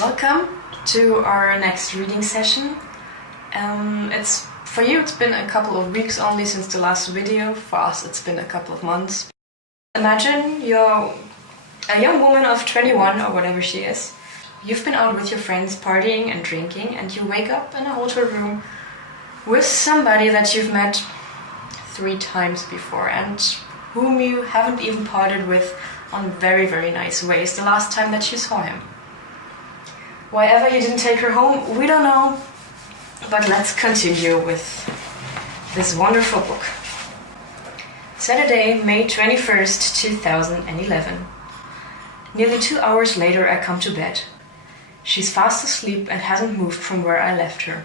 Welcome to our next reading session. For you it's been a couple of weeks only since the last video. For us it's been a couple of months. Imagine you're a young woman of 21 or whatever she is. You've been out with your friends partying and drinking, and you wake up in a hotel room with somebody that you've met 3 times before and whom you haven't even parted with on very, very nice ways the last time that you saw him. Why ever you didn't take her home, we don't know. But let's continue with this wonderful book. Saturday, May 21st, 2011. Nearly 2 hours later, I come to bed. She's fast asleep and hasn't moved from where I left her.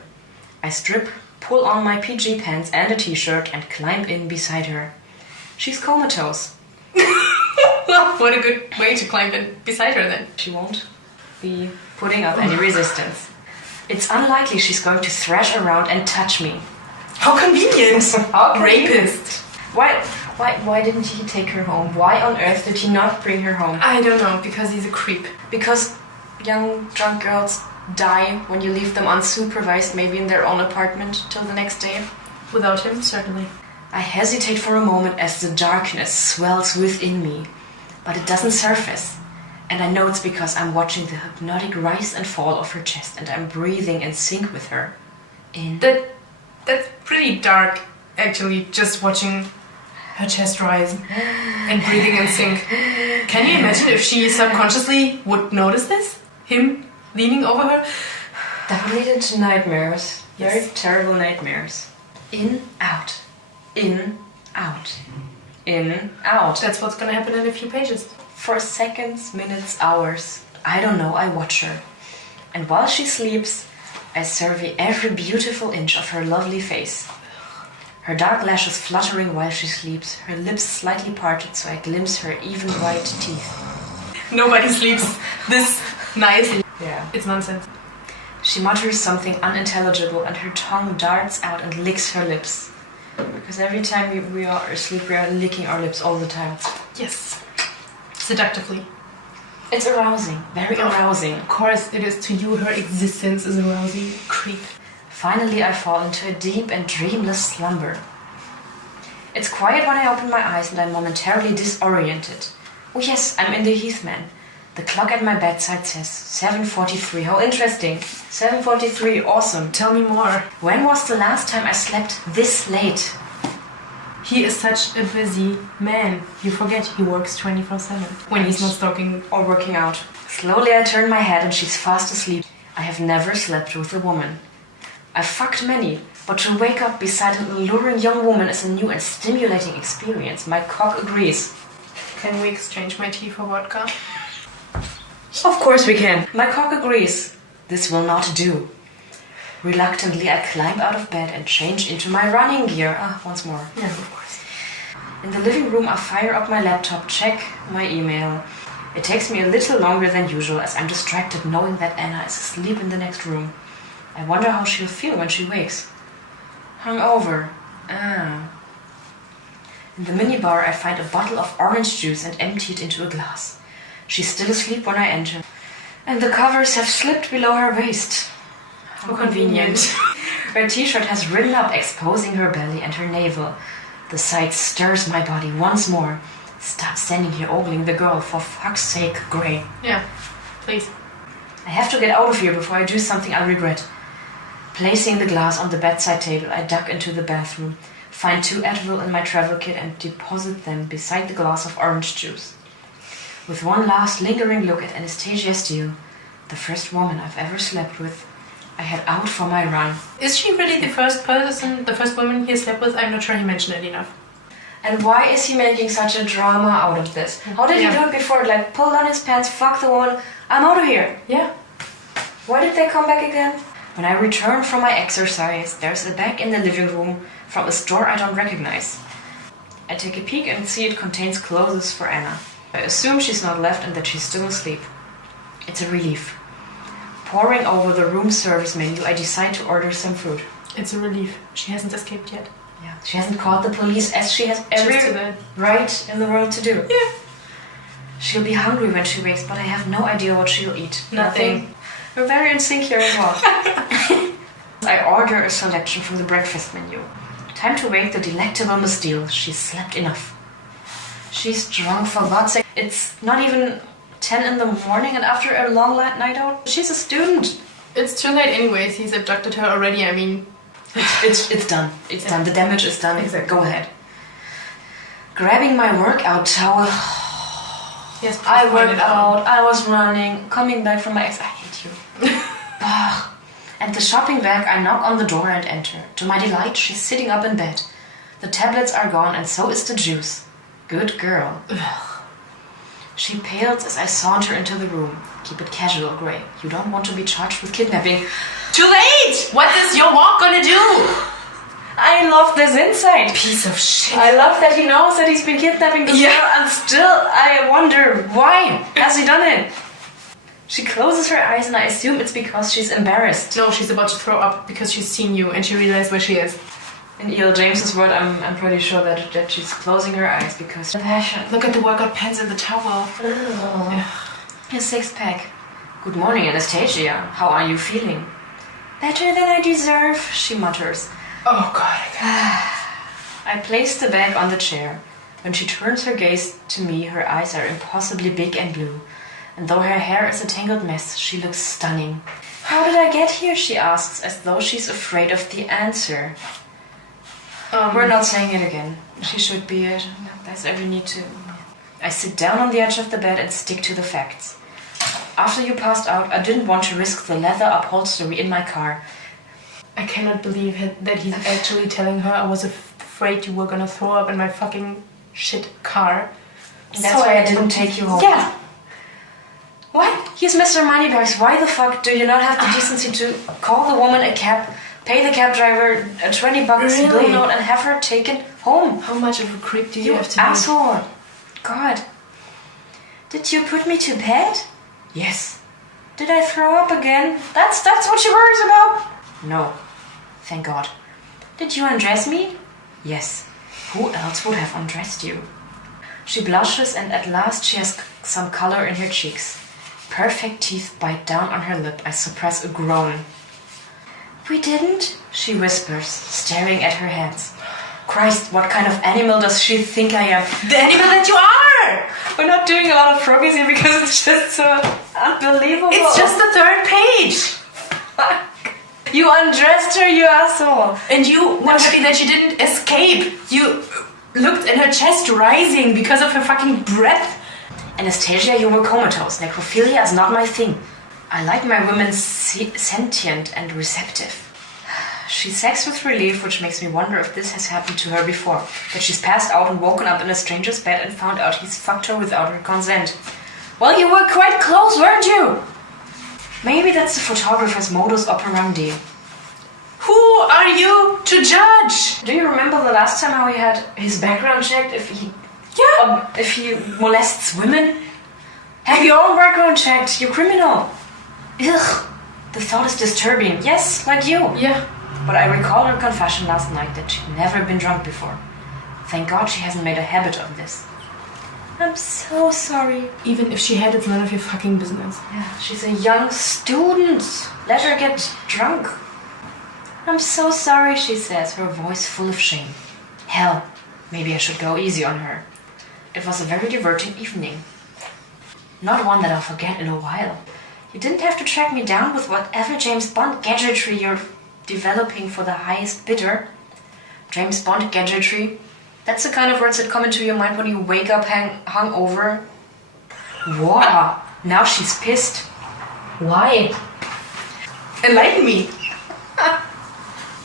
I strip, pull on my PG pants and a t-shirt and climb in beside her. She's comatose. What a good way to climb in beside her then. She won't be putting up any resistance. It's unlikely she's going to thrash around and touch me. How convenient! How convenient. Rapist! Why didn't he take her home? Why on earth did he not bring her home? I don't know, because he's a creep. Because young drunk girls die when you leave them unsupervised, maybe in their own apartment till the next day. Without him, certainly. I hesitate for a moment as the darkness swells within me, but it doesn't surface. And I know it's because I'm watching the hypnotic rise and fall of her chest, and I'm breathing in sync with her. That's pretty dark, actually, just watching her chest rise and breathing in sync. Can you imagine if she subconsciously would notice this? Him leaning over her? That would lead into nightmares. Yes. Very terrible nightmares. In, out. In, out. In, out. That's what's gonna happen in a few pages. For seconds, minutes, hours, I don't know, I watch her. And while she sleeps, I survey every beautiful inch of her lovely face. Her dark lashes fluttering while she sleeps, her lips slightly parted so I glimpse her even white teeth. Nobody sleeps this nicely. Yeah. It's nonsense. She mutters something unintelligible and her tongue darts out and licks her lips. Because every time we are asleep, we are licking our lips all the time. Yes. Seductively. It's arousing, very arousing. Of course it is to you, her existence is arousing. Creep. Finally I fall into a deep and dreamless slumber. It's quiet when I open my eyes and I'm momentarily disoriented. Oh yes, I'm in the Heathman. The clock at my bedside says 7:43. How interesting. 7:43, awesome. Tell me more. When was the last time I slept this late? He is such a busy man. You forget he works 24/7 when he's not stalking or working out. Slowly I turn my head and she's fast asleep. I have never slept with a woman. I've fucked many, but to wake up beside an alluring young woman is a new and stimulating experience. My cock agrees. Can we exchange my tea for vodka? Of course we can. My cock agrees. This will not do. Reluctantly, I climb out of bed and change into my running gear. Once more. Yeah, of course. In the living room, I fire up my laptop, check my email. It takes me a little longer than usual as I'm distracted knowing that Anna is asleep in the next room. I wonder how she'll feel when she wakes. Hungover. In the minibar, I find a bottle of orange juice and empty it into a glass. She's still asleep when I enter, and the covers have slipped below her waist. How convenient. Her t-shirt has ridden up, exposing her belly and her navel. The sight stirs my body once more. Stop standing here ogling the girl, for fuck's sake, Grey. Yeah, please. I have to get out of here before I do something I regret. Placing the glass on the bedside table, I duck into the bathroom, find 2 Advil in my travel kit and deposit them beside the glass of orange juice. With one last lingering look at Anastasia Steele, the first woman I've ever slept with, I head out for my run. Is she really the first woman he slept with? I'm not sure he mentioned it enough. And why is he making such a drama out of this? How did he do it before? Like, pull down his pants, fuck the woman, I'm out of here. Yeah. Why did they come back again? When I return from my exercise, there's a bag in the living room from a store I don't recognize. I take a peek and see it contains clothes for Anna. I assume she's not left and that she's still asleep. It's a relief. Poring over the room service menu, I decide to order some food. It's a relief. She hasn't escaped yet. Yeah, she hasn't called the police as she has every right in the world to do. Yeah. She'll be hungry when she wakes, but I have no idea what she'll eat. Nothing. We're very in sync here as well. I order a selection from the breakfast menu. Time to wake the delectable Miss Steele. She's slept enough. She's drunk, for God's sake. It's not even 10 in the morning, and after a long night out, she's a student. It's too late anyways. He's abducted her already. I mean, it's done. It's done. The damage is done. Exactly. Go ahead. Grabbing my workout towel. Yes, I worked out. I was running, coming back from my ex. I hate you. And the shopping bag, I knock on the door and enter. To my delight, she's sitting up in bed. The tablets are gone, and so is the juice. Good girl. She pales as I saunter into the room. Keep it casual, Gray. You don't want to be charged with kidnapping. Too late! What is your walk gonna do? I love this insight. Piece of shit. I love that he knows that he's been kidnapping this girl, and still I wonder, why has he done it? She closes her eyes, and I assume it's because she's embarrassed. No, she's about to throw up because she's seen you and she realized where she is. In E.L. James's word, I'm pretty sure that she's closing her eyes because of passion. Look at the workout pants in the towel. Your six-pack. Good morning, Anastasia. How are you feeling? Better than I deserve, she mutters. Oh God. I place the bag on the chair. When she turns her gaze to me, her eyes are impossibly big and blue. And though her hair is a tangled mess, she looks stunning. How did I get here? She asks, as though she's afraid of the answer. We're not saying it again. She should be it. There's every need to. I sit down on the edge of the bed and stick to the facts. After you passed out, I didn't want to risk the leather upholstery in my car. I cannot believe that he's actually telling her I was afraid you were gonna throw up in my fucking shit car. That's why I didn't take you home. Yeah. What? He's Mr. Moneybags. Why the fuck do you not have the decency to call the woman a cab, pay the cab driver a $20 bill note, and have her taken home? How much of a creep do you have to be? Asshole. God. Did you put me to bed? Yes. Did I throw up again? That's what she worries about? No. Thank God. Did you undress me? Yes. Who else would have undressed you? She blushes, and at last she has some color in her cheeks. Perfect teeth bite down on her lip. I suppress a groan. We didn't, she whispers, staring at her hands. Christ, what kind of animal does she think I am? The animal that you are! We're not doing a lot of progress here because it's just so unbelievable. It's just the third page! Fuck. You undressed her, you asshole. And you were happy that she didn't escape. You looked at her chest rising because of her fucking breath. Anastasia, you were comatose. Necrophilia is not my thing. I like my women sentient and receptive. She sags with relief, which makes me wonder if this has happened to her before. That she's passed out and woken up in a stranger's bed and found out he's fucked her without her consent. Well, you were quite close, weren't you? Maybe that's the photographer's modus operandi. Who are you to judge? Do you remember the last time how he had his background checked if he molests women? Have your own background checked, you criminal. Ugh, the thought is disturbing. Yes, like you. Yeah. But I recall her confession last night that she'd never been drunk before. Thank God she hasn't made a habit of this. I'm so sorry. Even if she had, it's none of your fucking business. Yeah, she's a young student. Let her get drunk. I'm so sorry, she says, her voice full of shame. Hell, maybe I should go easy on her. It was a very diverting evening. Not one that I'll forget in a while. You didn't have to track me down with whatever James Bond gadgetry you're developing for the highest bidder. James Bond gadgetry? That's the kind of words that come into your mind when you wake up hungover. Wow, now she's pissed. Why? Enlighten me.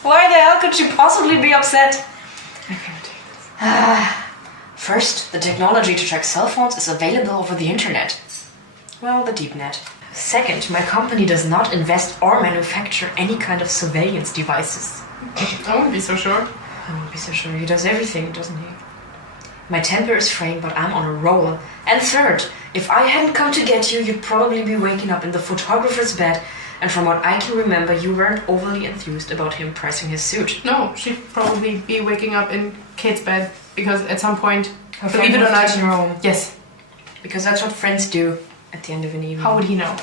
Why the hell could she possibly be upset? I can't take this. First, the technology to track cell phones is available over the internet. Well, the deep net. Second, my company does not invest or manufacture any kind of surveillance devices. I wouldn't be so sure. I wouldn't be so sure. He does everything, doesn't he? My temper is fraying, but I'm on a roll. And third, if I hadn't come to get you, you'd probably be waking up in the photographer's bed. And from what I can remember, you weren't overly enthused about him pricing his suit. No, she'd probably be waking up in Kate's bed because at some point, believe it or not, in her home. Yes. Because that's what friends do at the end of an evening. How would he know?